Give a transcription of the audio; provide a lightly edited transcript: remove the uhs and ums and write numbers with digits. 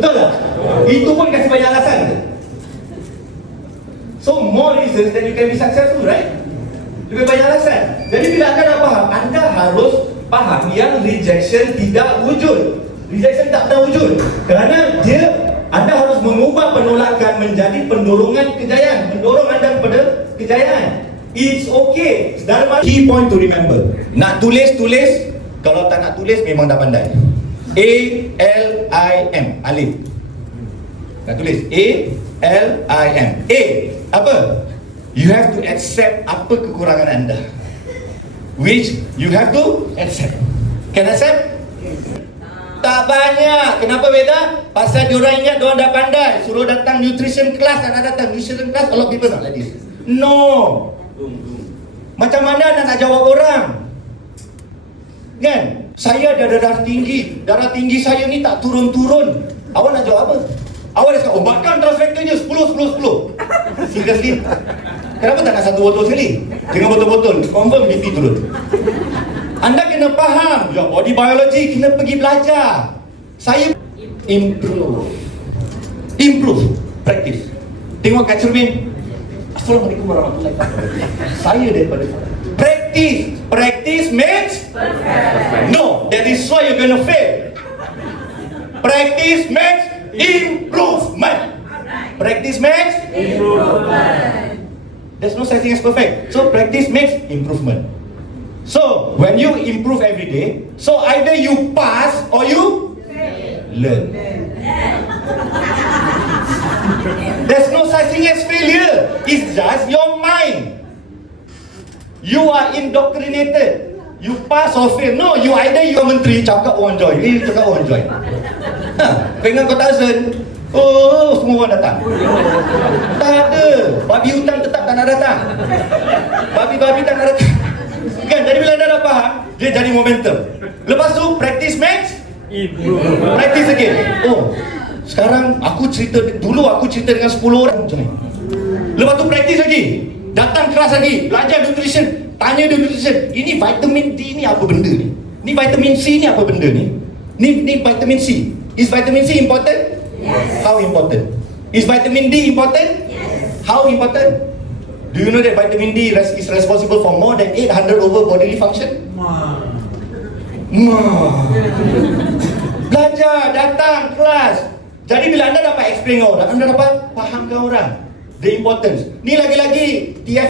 Betul tak? Itu pun kasih banyak alasan. So more reasons that you can be successful, right? Lebih banyak alasan. Jadi bila anda dah faham, anda harus faham yang rejection tidak wujud. Rejection tak ada wujud. Kerana anda harus mengubah penolakan menjadi pendorongan kejayaan. Mendorong anda kepada kejayaan. It's okay. Key point to remember. Nak tulis. Kalau tak nak tulis memang dah pandai. A-L-I-M, Alif. Nak tulis A-L-I-M. A, apa? You have to accept apa kekurangan anda, which you have to accept. Can accept? Tak banyak. Kenapa beda? Pasal diorang ingat diorang dah pandai. Suruh datang nutrition class, tak nak datang nutrition class. A lot of people not like this. No. Macam mana nak jawab orang? Kan? Saya ada darah tinggi. Darah tinggi saya ni tak turun-turun. Awak nak jawab apa? Awak dah cakap, makan transfactornya 10. Seriously? Kenapa tak nak satu botol sekali? Dengan botol-botol, confirm BP turun. Anda kena faham, ya, body biology kena pergi belajar. Saya improve, practice. Tengok kat cermin. Assalamualaikum warahmatullahi wabarakatuh. Saya daripada practice makes perfect. No, that is why you're gonna fail. Practice makes improvement. Practice makes improvement. There's no such thing as perfect. So practice makes improvement. So when you improve every day, so either you pass or you learn. There's no such thing as failure. It's just your mind. You are indoctrinated. You pass or fail. No, you either you are menteri cakap orang join. Cakap orang join. Kau ingat kau tak zen? Oh, semua orang datang. Tak ada. Babi hutan tetap tak nak datang. Babi-babi tak nak datang. Kan? Jadi bila anda dah faham, dia jadi momentum. Lepas tu, practice makes improvement. Practice again. Oh, sekarang aku cerita, dulu aku cerita dengan 10 orang. Lepas tu practice lagi. Datang kelas lagi. Belajar nutrition. Tanya dia nutrition. Ini vitamin D ni apa benda ni? Ni vitamin C ni apa benda ni? Ni vitamin C. Is vitamin C important? Yes. How important? Is vitamin D important? Yes. How important? Do you know that vitamin D is responsible for more than 800 over bodily function? Belajar, datang, kelas. Jadi bila anda dapat explain orang, anda dapat fahamkan orang the importance. Ni lagi-lagi TF